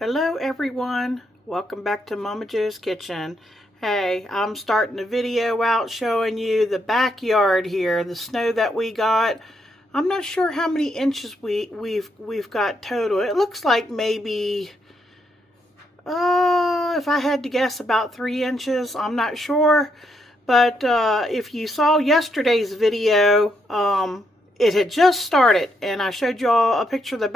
Hello everyone, welcome back to Momma Jo's Kitchen. Hey, I'm starting the video out showing you the backyard here, the snow that we got. I'm not sure how many inches we've got total. It looks like maybe if I had to guess, about 3 inches. I'm not sure, but if you saw yesterday's video, it had just started, and I showed y'all a picture of the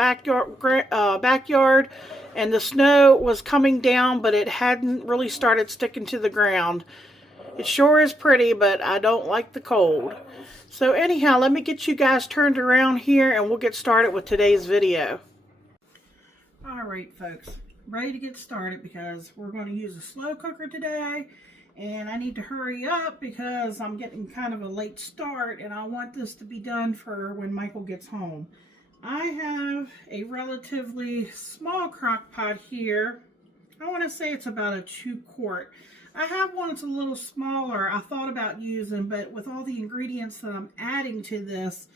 backyard, and the snow was coming down, but it hadn't really started sticking to the ground. It sure is pretty, but I don't like the cold. So anyhow, let me get you guys turned around here, and we'll get started with today's video. Alright folks, ready to get started because we're going to use a slow cooker today. And I need to hurry up because I'm getting kind of a late start and I want this to be done for when Michael gets home. I have a relatively small crock pot here. I want to say it's about a 2-quart. I have one that's a little smaller I thought about using, but with all the ingredients that I'm adding to this,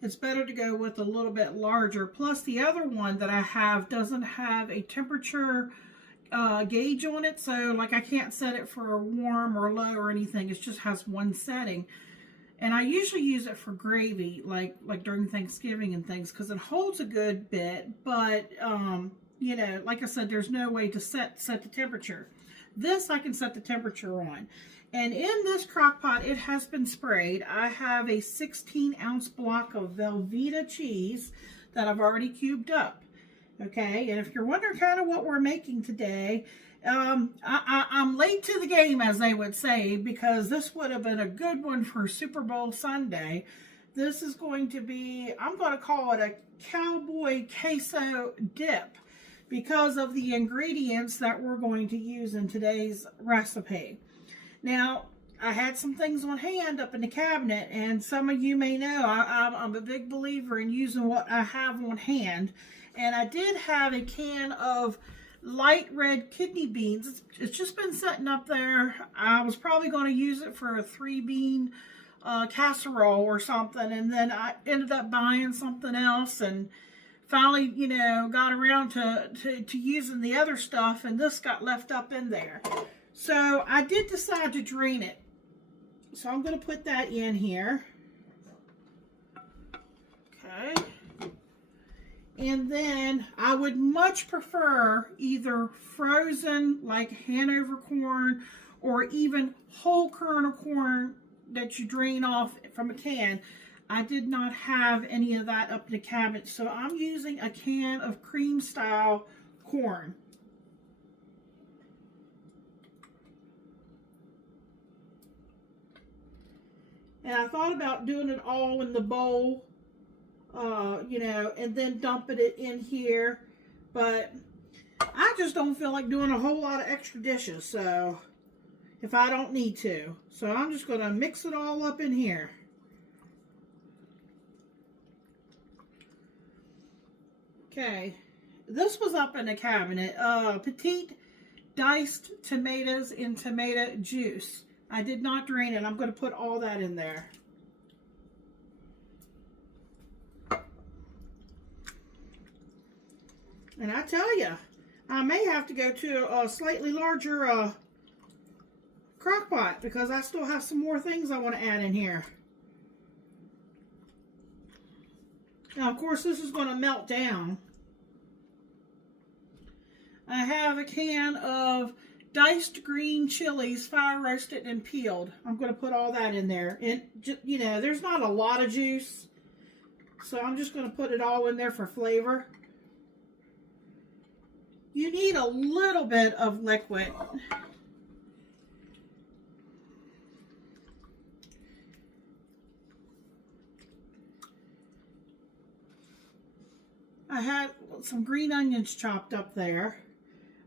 it's better to go with a little bit larger. Plus the other one that I have doesn't have a temperature gauge on it, so like I can't set it for a warm or low or anything. It just has one setting, and I usually use it for gravy, like during Thanksgiving and things, because it holds a good bit. But you know, like I said, there's no way to set the temperature. This I can set the temperature on, and in this crock pot it has been sprayed. I have a 16-ounce block of Velveeta cheese that I've already cubed up. Okay, and if you're wondering kind of what we're making today, I'm late to the game, as they would say, because this would have been a good one for Super Bowl Sunday. This is going to be, I'm going to call it a Cowboy Queso Dip because of the ingredients that we're going to use in today's recipe. Now, I had some things on hand up in the cabinet, and some of you may know I'm a big believer in using what I have on hand. And I did have a can of light red kidney beans. It's just been sitting up there. I was probably going to use it for a 3-bean casserole or something, and then I ended up buying something else, and finally, you know, got around to using the other stuff, and this got left up in there. So I did decide to drain it. So I'm going to put that in here. Okay. And then I would much prefer either frozen, like Hanover corn, or even whole kernel corn that you drain off from a can. I did not have any of that up in the cabinet, so I'm using a can of cream style corn. And I thought about doing it all in the bowl, you know, and then dumping it in here, but I just don't feel like doing a whole lot of extra dishes, so if I don't need to. So I'm just going to mix it all up in here. Okay, this was up in the cabinet. Petite diced tomatoes in tomato juice. I did not drain it. I'm going to put all that in there. And I tell you, I may have to go to a slightly larger crock pot because I still have some more things I want to add in here. Now, of course, this is going to melt down. I have a can of diced green chilies, fire roasted and peeled. I'm going to put all that in there. And, you know, there's not a lot of juice, so I'm just going to put it all in there for flavor. You need a little bit of liquid. I had some green onions chopped up there.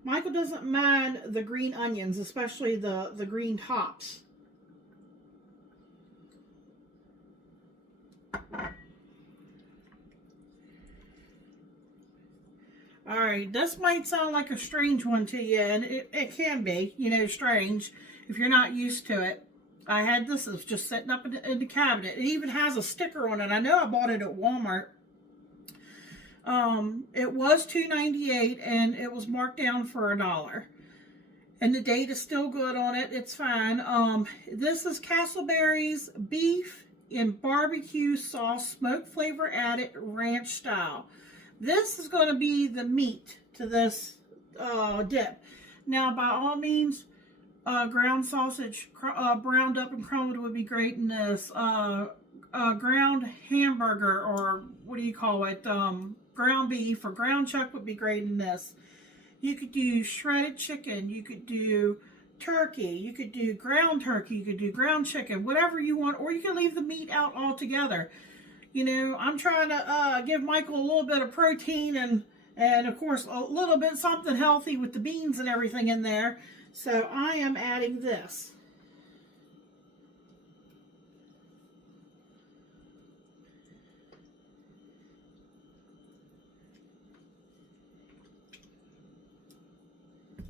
Michael doesn't mind the green onions, especially the green tops. Alright, this might sound like a strange one to you, and it can be, you know, strange if you're not used to it. I had this, it's just sitting up in the cabinet. It even has a sticker on it. I know I bought it at Walmart. It was $2.98 and it was marked down for $1. And the date is still good on it. It's fine. This is Castleberry's beef in barbecue sauce, smoke flavor added, ranch style. This is going to be the meat to this dip. Now, by all means, ground sausage, browned up and crumbled would be great in this. Ground hamburger, or what do you call it? Ground beef or ground chuck would be great in this. You could do shredded chicken. You could do turkey. You could do ground turkey. You could do ground chicken. Whatever you want. Or you can leave the meat out altogether. You know, I'm trying to give Michael a little bit of protein and of course a little bit something healthy with the beans and everything in there. So I am adding this.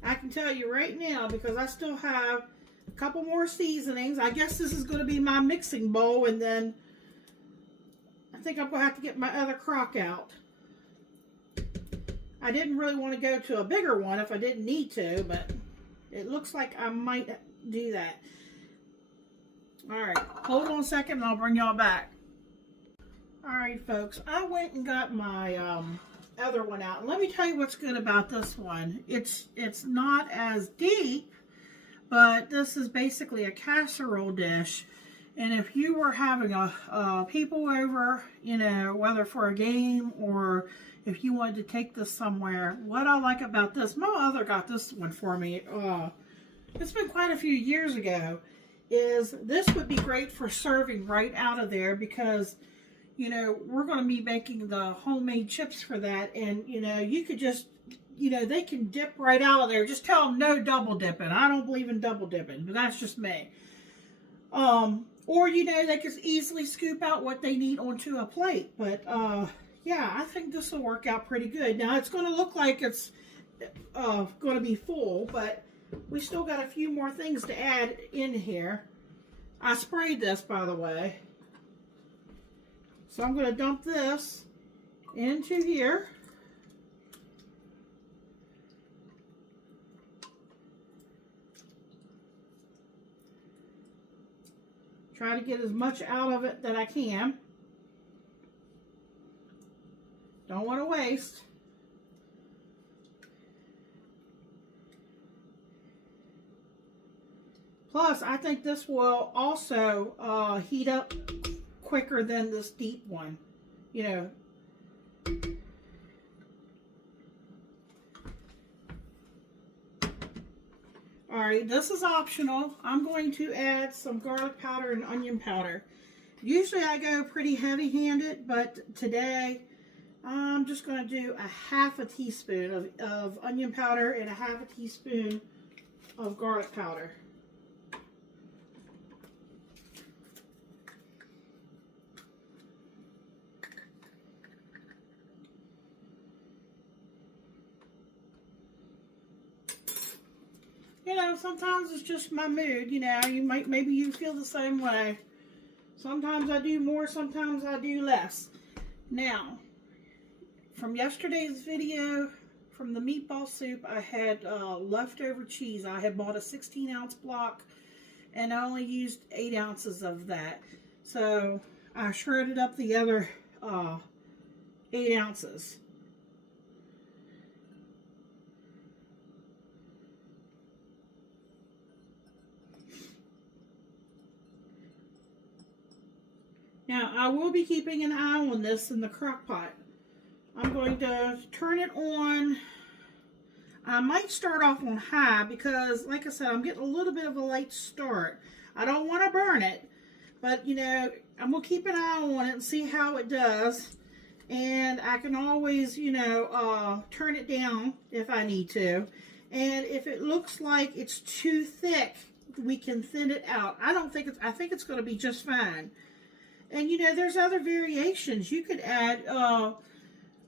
I can tell you right now, because I still have a couple more seasonings. I guess this is going to be my mixing bowl, and then I think I'm going to have to get my other crock out. I didn't really want to go to a bigger one if I didn't need to, but it looks like I might do that. Alright, hold on a second and I'll bring y'all back. Alright folks, I went and got my other one out. And let me tell you what's good about this one. It's not as deep, but this is basically a casserole dish. And if you were having a people over, you know, whether for a game or if you wanted to take this somewhere, what I like about this, my mother got this one for me. It's been quite a few years ago. Is this would be great for serving right out of there, because you know, we're going to be making the homemade chips for that. And, you know, you could just, you know, they can dip right out of there. Just tell them no double dipping. I don't believe in double dipping, but that's just me. Or, you know, they could easily scoop out what they need onto a plate. But, yeah, I think this will work out pretty good. Now, it's going to look like it's going to be full, but we still got a few more things to add in here. I sprayed this, by the way. So I'm going to dump this into here. Try to get as much out of it that I can. Don't want to waste. Plus, I think this will also heat up quicker than this deep one, you know. Alright, this is optional. I'm going to add some garlic powder and onion powder. Usually I go pretty heavy-handed, but today I'm just going to do a half a teaspoon of onion powder and a half a teaspoon of garlic powder. You know, sometimes it's just my mood, you know, maybe you feel the same way. Sometimes I do more, sometimes I do less. Now, from yesterday's video, from the meatball soup, I had leftover cheese. I had bought a 16-ounce block, and I only used 8 ounces of that. So, I shredded up the other 8 ounces. Now, I will be keeping an eye on this in the crock pot. I'm going to turn it on. I might start off on high because, like I said, I'm getting a little bit of a late start. I don't want to burn it, but, you know, I'm going to keep an eye on it and see how it does. And I can always, you know, turn it down if I need to. And if it looks like it's too thick, we can thin it out. I think it's going to be just fine. And, you know, there's other variations. You could add a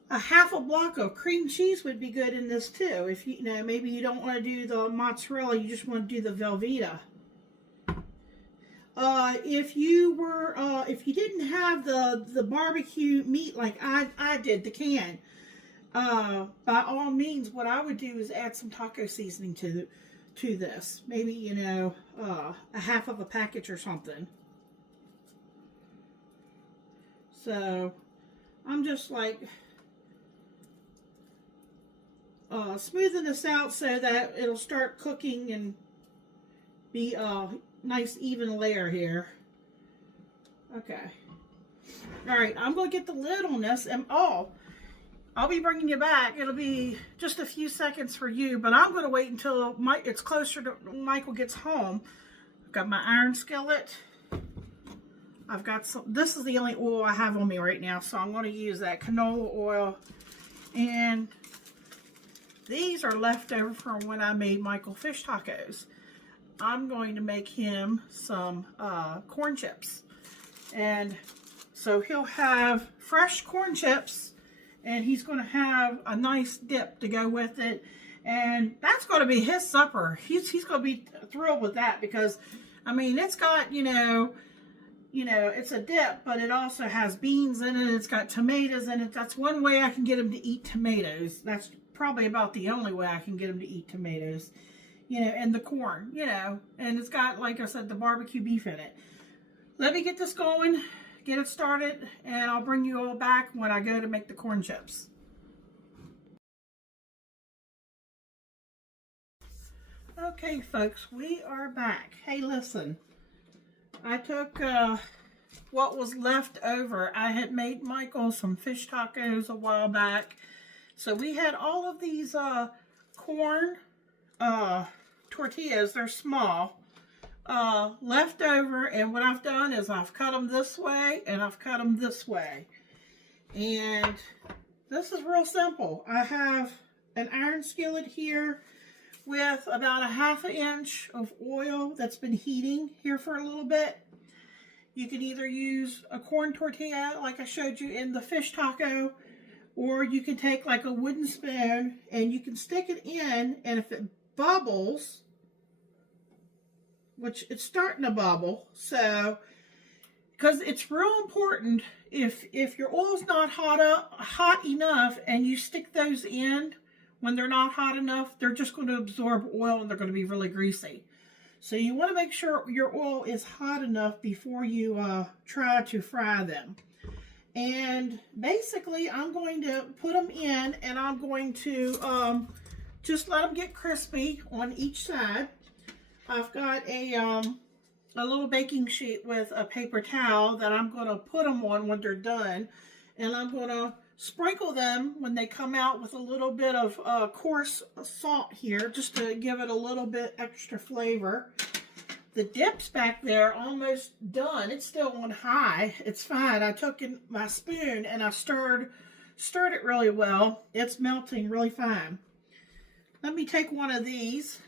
half a block of cream cheese would be good in this, too. If, you know, maybe you don't want to do the mozzarella, you just want to do the Velveeta. if you didn't have the barbecue meat like I did, the can, by all means, what I would do is add some taco seasoning to this. Maybe, you know, a half of a package or something. So I'm just like smoothing this out so that it'll start cooking and be a nice even layer here. Okay. Alright, I'm going to get the lid on this, and I'll be bringing you back. It'll be just a few seconds for you, but I'm going to wait until it's closer to Michael gets home. I've got my iron skillet. I've got some, this is the only oil I have on me right now, so I'm going to use that canola oil. And these are left over from when I made Michael fish tacos. I'm going to make him some corn chips. And so he'll have fresh corn chips, and he's going to have a nice dip to go with it. And that's going to be his supper. He's going to be thrilled with that because, I mean, it's got, you know, it's a dip, but it also has beans in it. It's got tomatoes in it. That's one way I can get him to eat tomatoes. That's probably about the only way I can get him to eat tomatoes. You know, and the corn, you know, and it's got, like I said, the barbecue beef in it. Let me get this going, get it started, and I'll bring you all back when I go to make the corn chips. Okay, folks, we are back. Hey, listen. I took what was left over. I had made Michael some fish tacos a while back. So we had all of these corn tortillas. They're small. Left over. And what I've done is I've cut them this way and I've cut them this way. And this is real simple. I have an iron skillet here with about a ½ inch of oil that's been heating here for a little bit. You can either use a corn tortilla like I showed you in the fish taco, or you can take like a wooden spoon and you can stick it in, and if it bubbles, which it's starting to bubble, so because it's real important, if your oil's not hot enough and you stick those in when they're not hot enough, they're just going to absorb oil and they're going to be really greasy. So you want to make sure your oil is hot enough before you try to fry them. And basically, I'm going to put them in, and I'm going to just let them get crispy on each side. I've got a little baking sheet with a paper towel that I'm going to put them on when they're done. And I'm going to sprinkle them when they come out with a little bit of coarse salt here, just to give it a little bit extra flavor. The dip's back there almost done. It's still on high. It's fine. I took in my spoon and I stirred it really well. It's melting really fine. Let me take one of these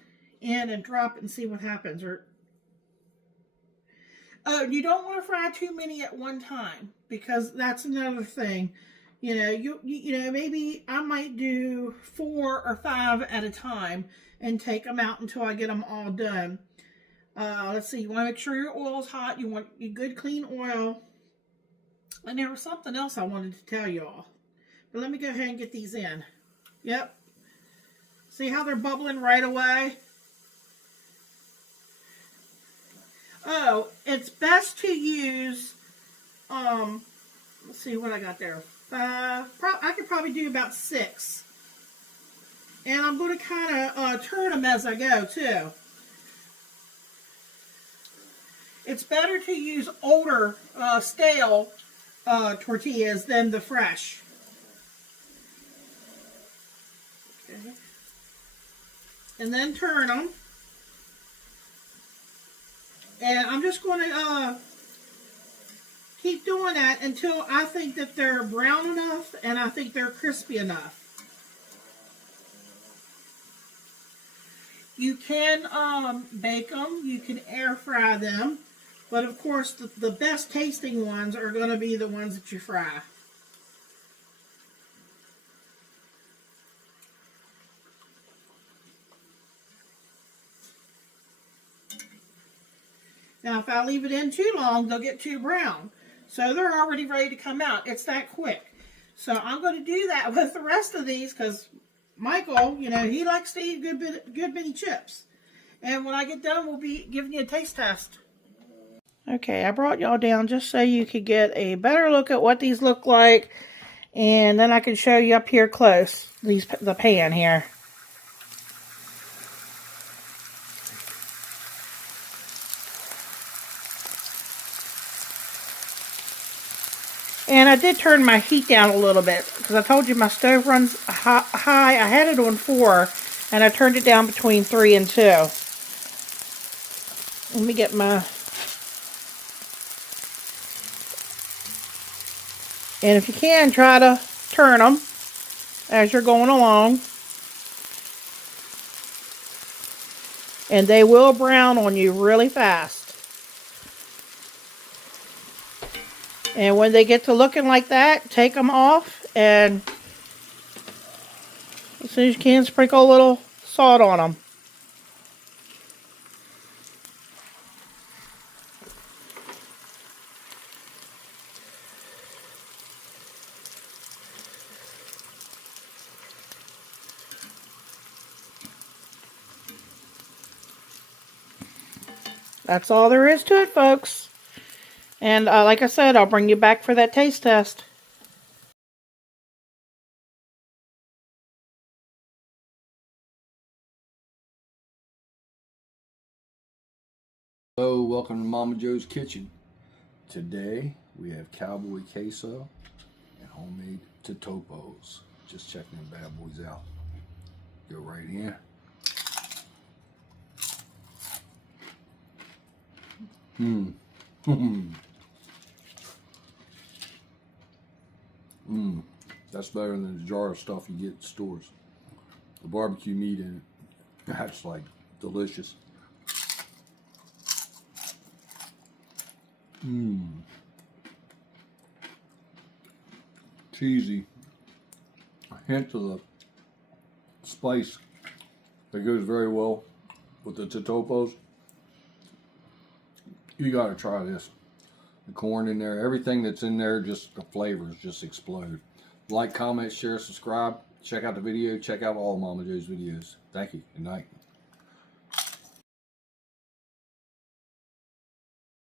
in and drop it and see what happens. Oh, you don't want to fry too many at one time, because that's another thing. You know, you know, maybe I might do 4 or 5 at a time and take them out until I get them all done. Let's see, you want to make sure your oil's hot. You want your good clean oil. And there was something else I wanted to tell you all. But let me go ahead and get these in. Yep. See how they're bubbling right away? Oh, it's best to use, let's see what I got there. I could probably do about 6. And I'm going to kind of turn them as I go, too. It's better to use older, stale tortillas than the fresh. Okay. And then turn them. And I'm just going to keep doing that until I think that they're brown enough and I think they're crispy enough. You can bake them, you can air fry them, but of course the best tasting ones are going to be the ones that you fry. Now, if I leave it in too long, they'll get too brown. So they're already ready to come out. It's that quick. So I'm going to do that with the rest of these because Michael, you know, he likes to eat good bitty chips. And when I get done, we'll be giving you a taste test. Okay, I brought y'all down just so you could get a better look at what these look like. And then I can show you up here close, the pan here. And I did turn my heat down a little bit because I told you my stove runs high. I had it on 4 and I turned it down between 3 and 2. Let me get my... And if you can, try to turn them as you're going along. And they will brown on you really fast. And when they get to looking like that, take them off and as soon as you can, sprinkle a little salt on them. That's all there is to it, folks. And like I said, I'll bring you back for that taste test. Hello, welcome to Momma Jo's Kitchen. Today we have Cowboy Queso and homemade Totopos. Just checking them bad boys out. Go right in. That's better than the jar of stuff you get at stores. The barbecue meat in it, that's like delicious. Cheesy. A hint of the spice that goes very well with the Totopos. You gotta try this. The corn in there, everything that's in there, just the flavors just explode. Like, comment, share, subscribe. Check out the video. Check out all Momma Jo's videos. Thank you. Good night.